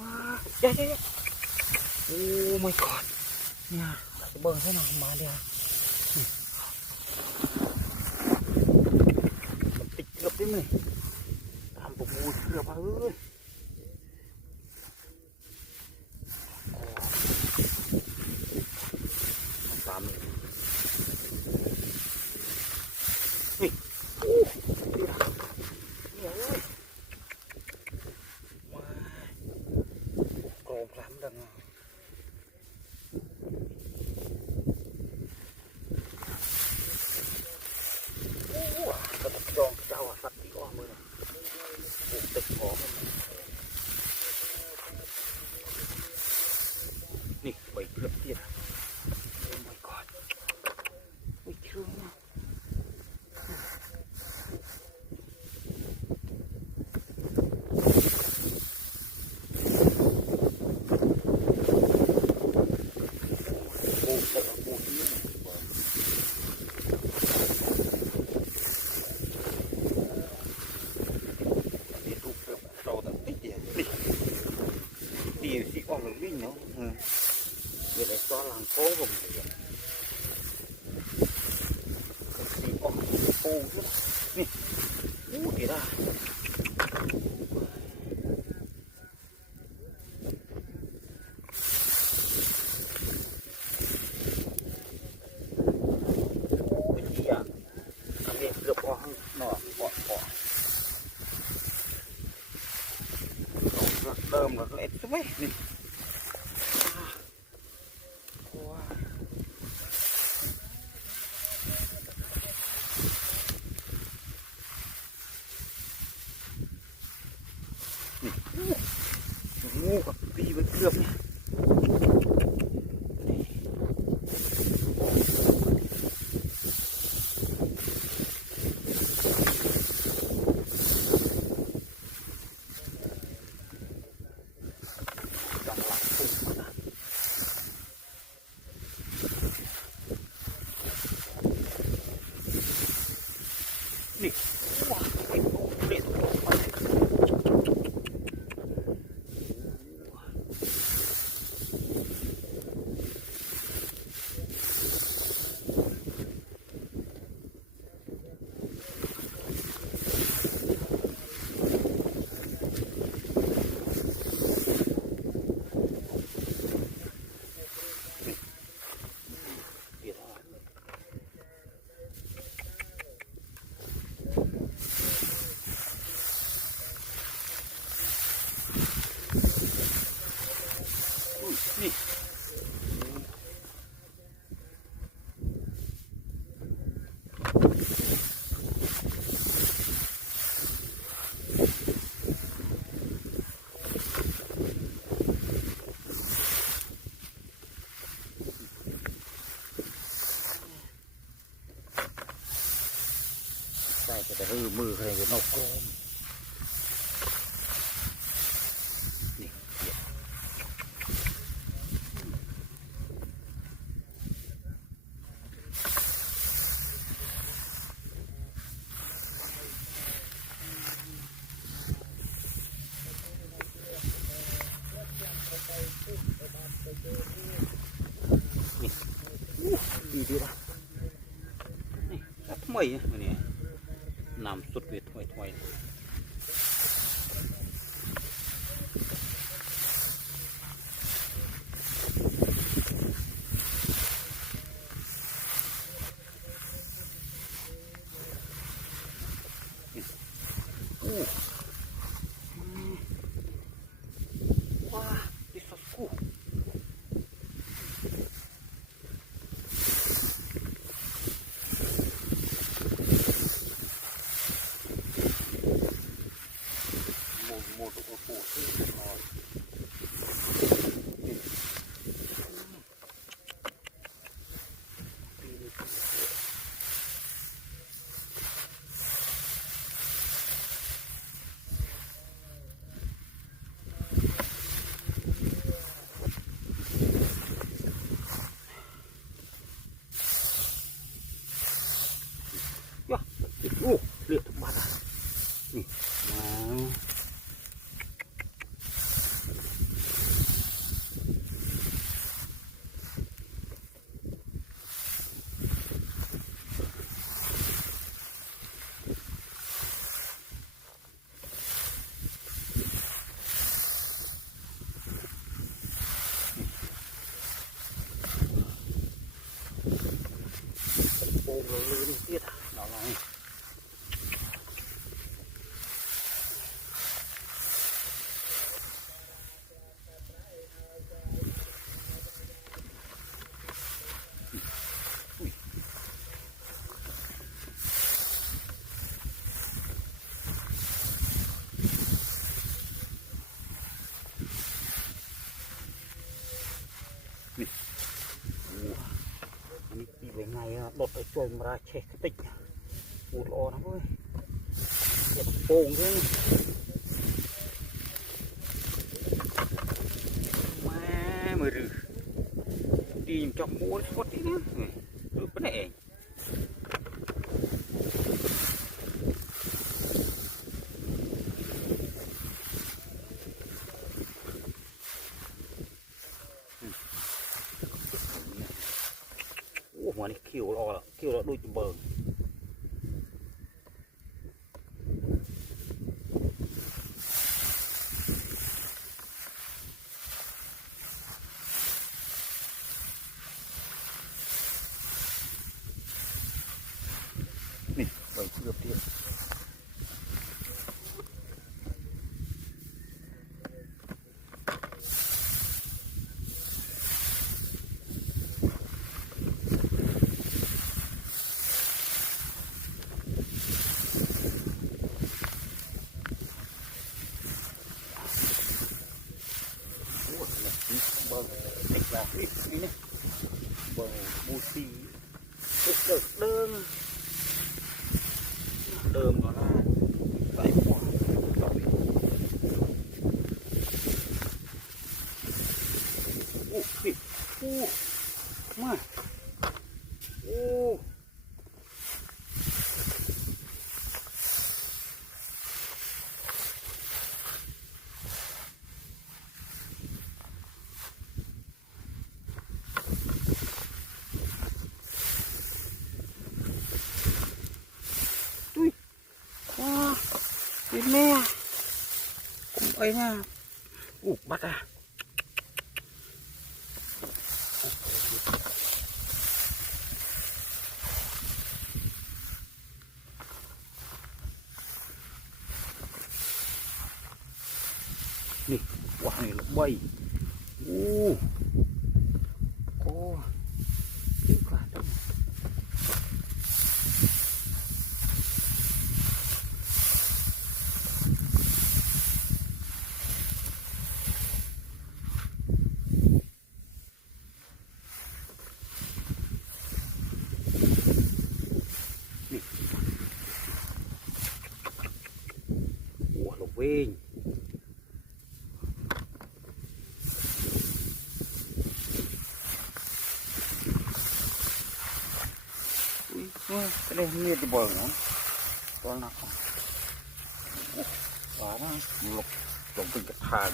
ว้าเย้โอ้ my god เนี่ยจะเบิ่งซะหน่อยมาเดียวมันติดเกือบได้ไหมตามผมมูเกือบเลยตามนี่โอ้เดี๋ยวเนี่ยเลยว้ากรองพลัมดังกระตับจองเจ้าสัตว์ที่อ้อมือปลูกตึกหอมนี่ใบเกลือเทียดโอ้ my god ไม่เชื่อนะโอ้แต่ละโอ้ที่นี่ดีสิออกเลยวิ่งเนาะเดี๋ยวไอ้ตัวหลังโค้งผมเลยสิออกโค้งใช่ไหมนี่อู้ดีละไอ้ที่อ่ะทำเองเกือบพอข้างนอกพอเริ่มแล้วเล็ดใช่ไหมนี่งูกับปีมันเกือบเนี่ยนี่ว้าวเล็ดนี่ใส่จะรื้อมือใครจะนกกลมนี่ดีดีละนี่ทำไมเนี่ยน้ำสุดเวทถอยว้าดิสกู นี่โอ้อันนี้ปีไปไงอ่ะรถไปจมราเชคติกปูดอ่อนนะเว้ยเจ็บโป่งด้วยแม่มือรือดีจังมูดสดดีนะดูเป็นเองโอ้หัวนี่เขียวรอแล้วเขียวแล้วดูจมเบิงนี่ใบเชือกเทียบโอ้นี่เบิงเด็กแบบนี่นี่เบิงบูซีเดิมก่อนนะใส่หัวโอ้นี่โอ้มาโอ้ตุ้ยว้าเป็นแม่ผมไปมาอุกบัดอ่ะนี่ว้านี่ลูกใบโอ้โอ้เยอะกว่าตั้งนี่โอ้ลูกเว้งcái này như cái bờ nữa con nào còn quá nó lục lục từng cái thang